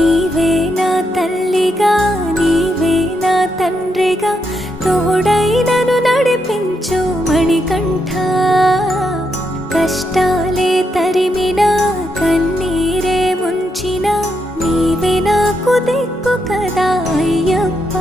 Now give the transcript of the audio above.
నీవే నా తల్లిగా నీవే నా తండ్రిగా తోడై నన్ను నడిపించు మణికంఠ. కష్టాలే తరిమినా కన్నీరే ముంచిన నీవే నాకు దిక్కు కదా అయ్యప్ప.